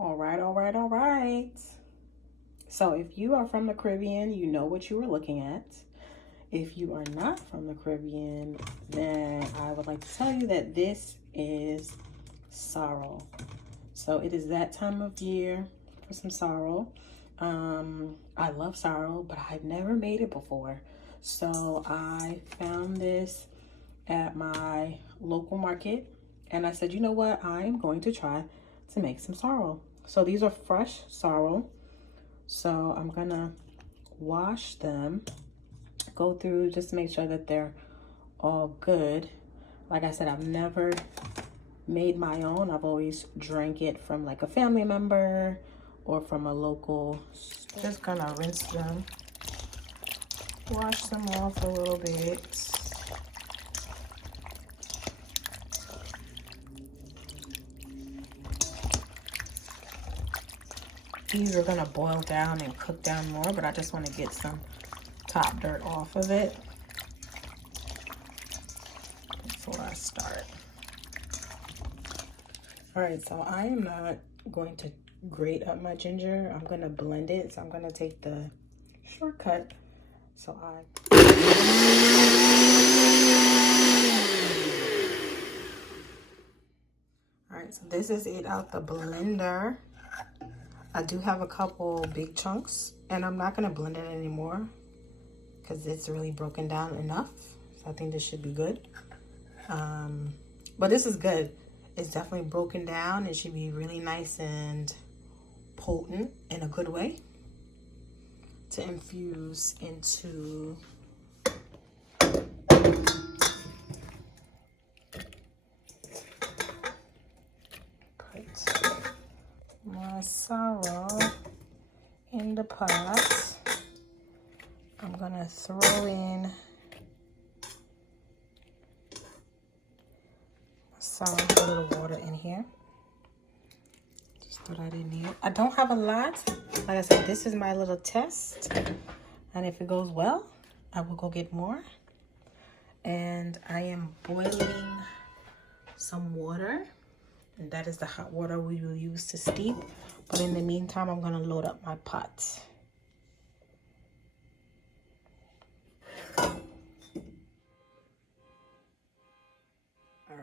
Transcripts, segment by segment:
All right, all right, all right. So if you are from the Caribbean, you know what you were looking at. If you are not from the Caribbean, then I would like to tell you that this is sorrel. So it is that time of year for some sorrel. I love sorrel, but I've never made it before. So I found this at my local market and I said, you know what? I'm going to try to make some sorrel. So these are fresh sorrel. So I'm gonna wash them, go through just to make sure that they're all good. Like I said, I've never made my own. I've always drank it from like a family member or from a local. Just gonna rinse them, wash them off a little bit. These are gonna boil down and cook down more, but I just want to get some top dirt off of it before I start. All right, so I am not going to grate up my ginger. I'm gonna blend it. So I'm gonna take the shortcut. So all right, so this is it out the blender. I do have a couple big chunks and I'm not gonna blend it anymore because it's really broken down enough. So I think this should be good. But this is good. It's definitely broken down. It should be really nice and potent in a good way to infuse into my sorrel in the pot. I'm gonna throw in some a little water in here. Just thought I didn't need it. I don't have a lot. Like I said, this is my little test, and if it goes well, I will go get more. And I am boiling some water. And that is the hot water we will use to steep. But in the meantime, I'm gonna load up my pot. All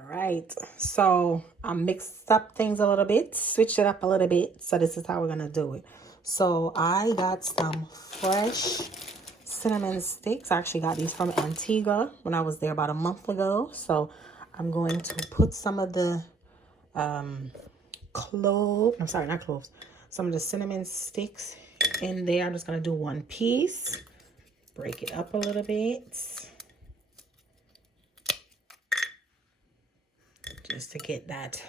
right, so I mixed up things a little bit, switched it up a little bit. So this is how we're gonna do it. So I got some fresh cinnamon sticks. I actually got these from Antigua when I was there about a month ago. So I'm going to put some of the some of the cinnamon sticks in there. I'm just gonna do one piece, break it up a little bit just to get that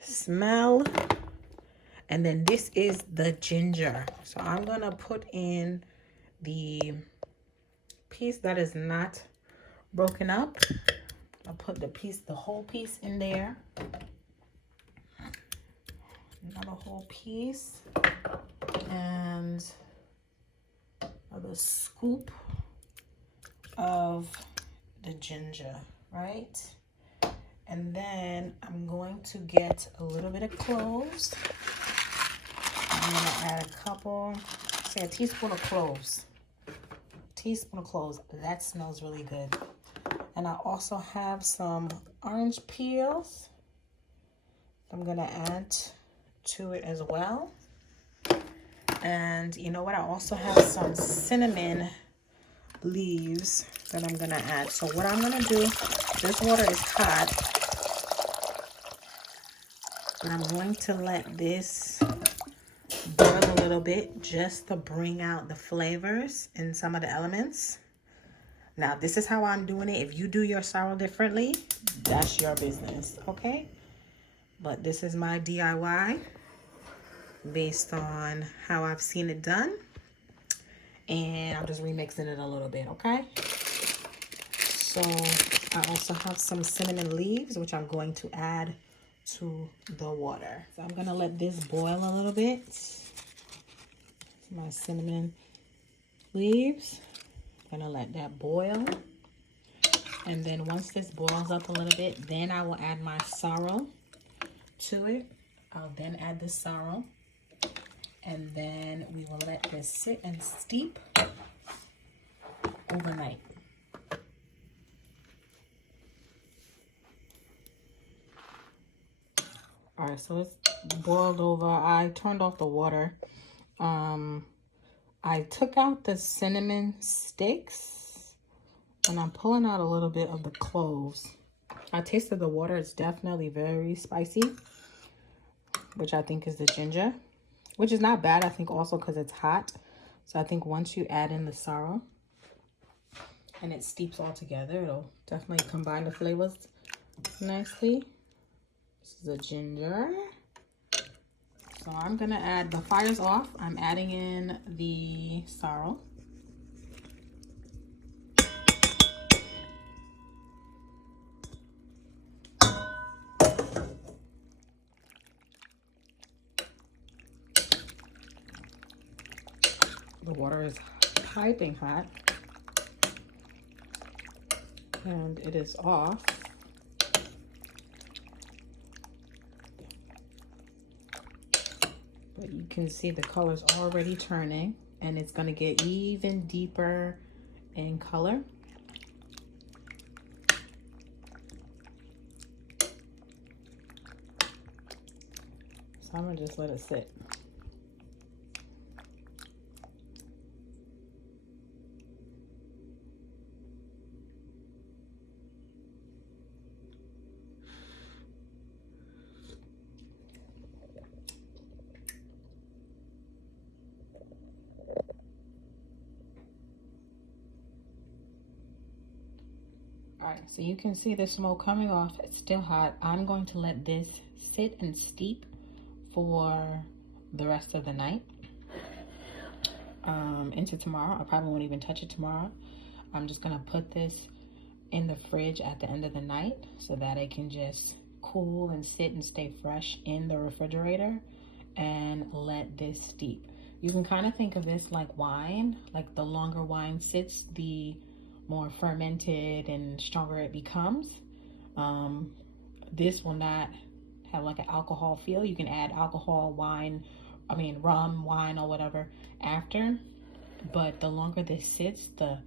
smell. And then this is the ginger, so I'm gonna put in the piece that is not broken up. I'll put the whole piece in there. Another whole piece and another scoop of the ginger, right? And then I'm going to get a little bit of cloves. I'm gonna add a couple, say a teaspoon of cloves. Teaspoon of cloves, that smells really good. And I also have some orange peels I'm gonna add to it as well. And you know what, I also have some cinnamon leaves that I'm gonna add. So what I'm gonna do, this water is hot, but I'm going to let this boil a little bit just to bring out the flavors and some of the elements. Now this is how I'm doing it. If you do your sorrel differently, that's your business, okay? But this is my DIY based on how I've seen it done. And I'm just remixing it a little bit, okay? So I also have some cinnamon leaves, which I'm going to add to the water. So I'm gonna let this boil a little bit. My cinnamon leaves, I'm gonna let that boil. And then once this boils up a little bit, then I will add my sorrel to it. I'll then add the sorrel, and then we will let this sit and steep overnight. All right, so it's boiled over. I turned off the water. I took out the cinnamon sticks, and I'm pulling out a little bit of the cloves. I tasted the water. It's definitely very spicy, which I think is the ginger, which is not bad. I think also because it's hot. So I think once you add in the sorrel and it steeps all together, it'll definitely combine the flavors nicely. This is the ginger. So I'm gonna add, the fire's off. I'm adding in the sorrel. The water is piping hot, and it is off. But you can see the color's already turning, and it's gonna get even deeper in color. So I'm gonna just let it sit. All right, so you can see the smoke coming off. It's still hot. I'm going to let this sit and steep for the rest of the night, into tomorrow. I probably won't even touch it tomorrow. I'm just gonna put this in the fridge at the end of the night so that it can just cool and sit and stay fresh in the refrigerator, and let this steep. You can kind of think of this like wine. Like the longer wine sits, the more fermented and stronger it becomes. This will not have like an alcohol feel. You can add alcohol, wine, rum, wine, or whatever after. But the longer this sits, the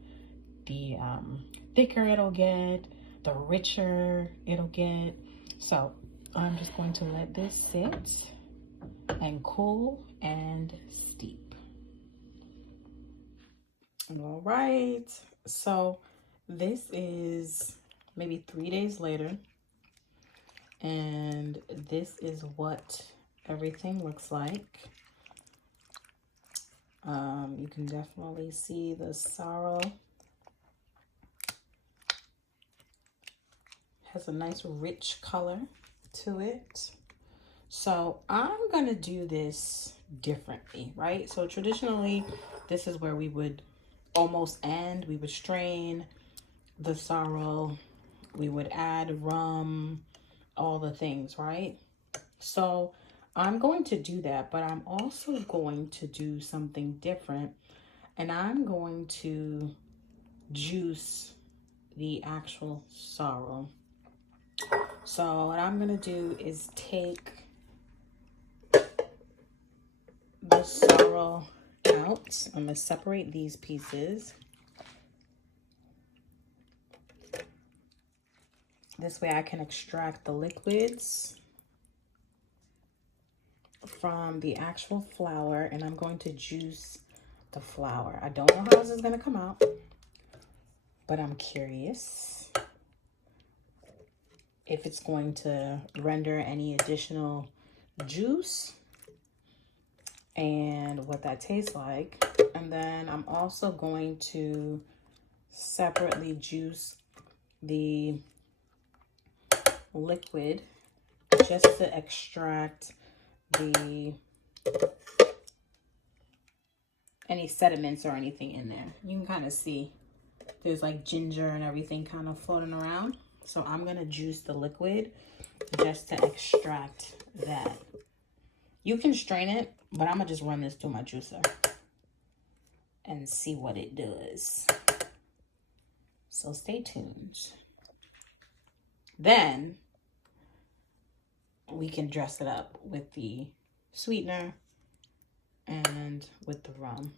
thicker it'll get, the richer it'll get. So I'm just going to let this sit and cool and steep. All right, so this is maybe 3 days later, and this is what everything looks like. You can definitely see the sorrel has a nice rich color to it. So I'm gonna do this differently, right? So traditionally, this is where we would almost end. We would strain the sorrel, we would add rum, all the things, right? So I'm going to do that, but I'm also going to do something different, and I'm going to juice the actual sorrel. So what I'm gonna do is take the sorrel out. I'm gonna separate these pieces. This way I can extract the liquids from the actual flower, and I'm going to juice the flower. I don't know how this is gonna come out, but I'm curious if it's going to render any additional juice and what that tastes like. And then I'm also going to separately juice the liquid just to extract the any sediments or anything in there. You can kind of see there's like ginger and everything kind of floating around. So I'm gonna juice the liquid just to extract that. You can strain it, but I'm gonna just run this through my juicer and see what it does. So stay tuned. Then we can dress it up with the sweetener and with the rum.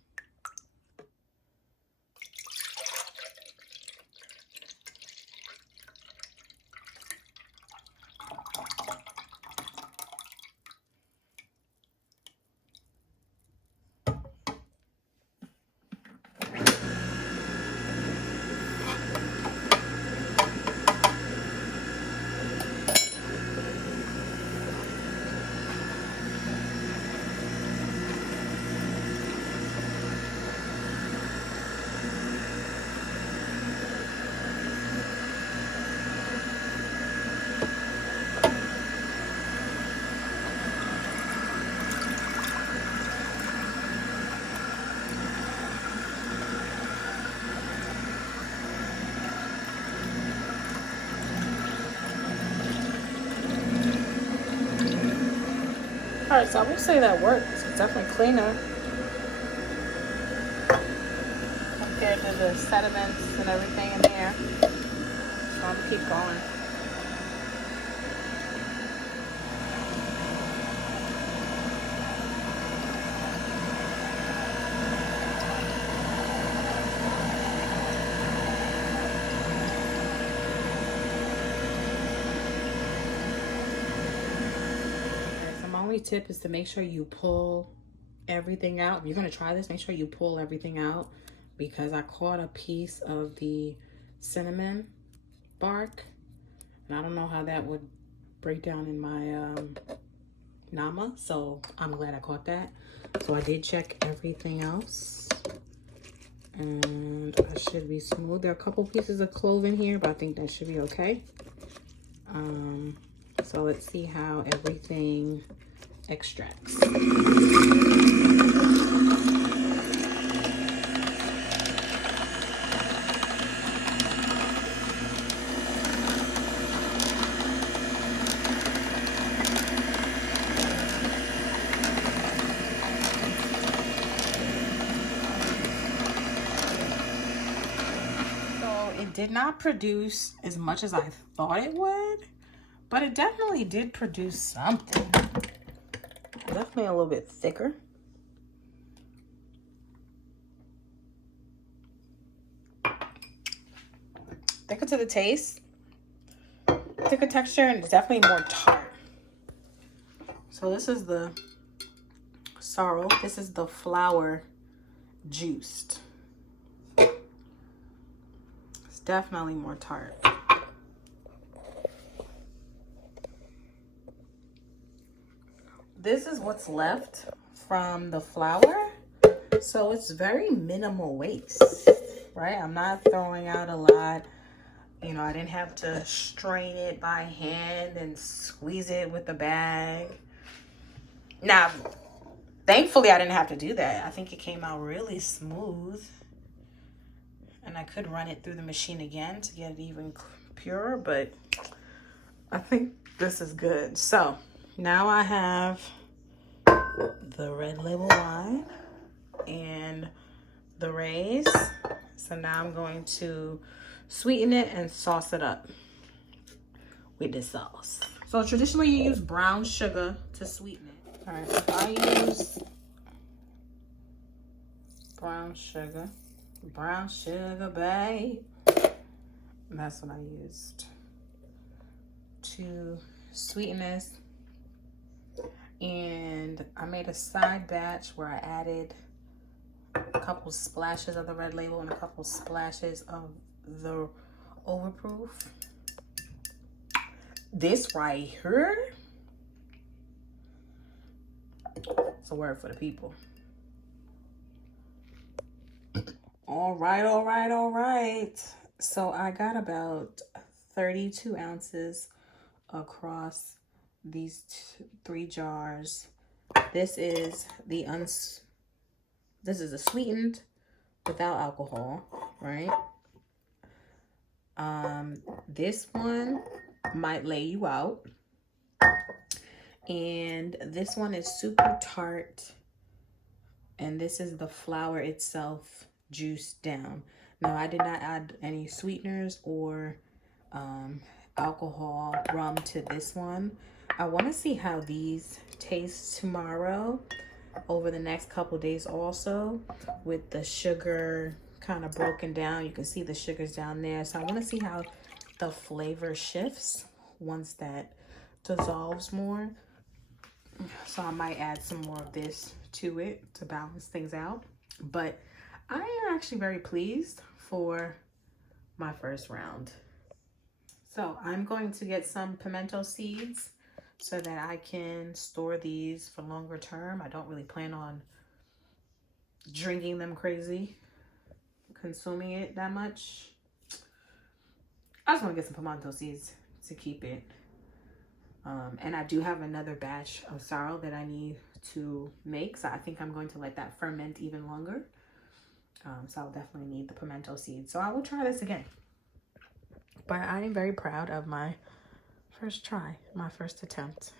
Alright, so I will say that works. It's definitely cleaner compared to the sediments and everything in there. So I'm gonna keep going. Only tip is to make sure you pull everything out. If you're going to try this, make sure you pull everything out, because I caught a piece of the cinnamon bark and I don't know how that would break down in my nama, so I'm glad I caught that. So I did check everything else and I should be smooth. There are a couple pieces of clove in here, but I think that should be okay. So let's see how everything extracts. So it did not produce as much as I thought it would, but it definitely did produce something. Definitely a little bit thicker. Thicker to the taste. Thicker texture, and it's definitely more tart. So this is the sorrel. This is the flower juiced. It's definitely more tart. This is what's left from the flour. So it's very minimal waste, right? I'm not throwing out a lot. You know, I didn't have to strain it by hand and squeeze it with the bag. Now, thankfully, I didn't have to do that. I think it came out really smooth. And I could run it through the machine again to get it even purer, but I think this is good. So now I have the red label wine and the rays. So now I'm going to sweeten it and sauce it up with the sauce. So traditionally you use brown sugar to sweeten it. All right, so I use brown sugar, babe. And that's what I used to sweeten this. And I made a side batch where I added a couple splashes of the red label and a couple splashes of the overproof. This right here, it's a word for the people. All right. So I got about 32 ounces across these 3 jars. This is the sweetened without alcohol, right? This one might lay you out. And this one is super tart. And this is the flour itself juiced down. Now, I did not add any sweeteners or alcohol, rum to this one. I want to see how these taste tomorrow, over the next couple days also, with the sugar kind of broken down. You can see the sugars down there. So I want to see how the flavor shifts once that dissolves more. So I might add some more of this to it to balance things out. But I am actually very pleased for my first round. So I'm going to get some pimento seeds so that I can store these for longer term. I don't really plan on drinking them crazy, consuming it that much. I just want to get some pimento seeds to keep it. And I do have another batch of sorrel that I need to make. So I think I'm going to let that ferment even longer. So I'll definitely need the pimento seeds. So I will try this again. But I am very proud of my first try, my first attempt.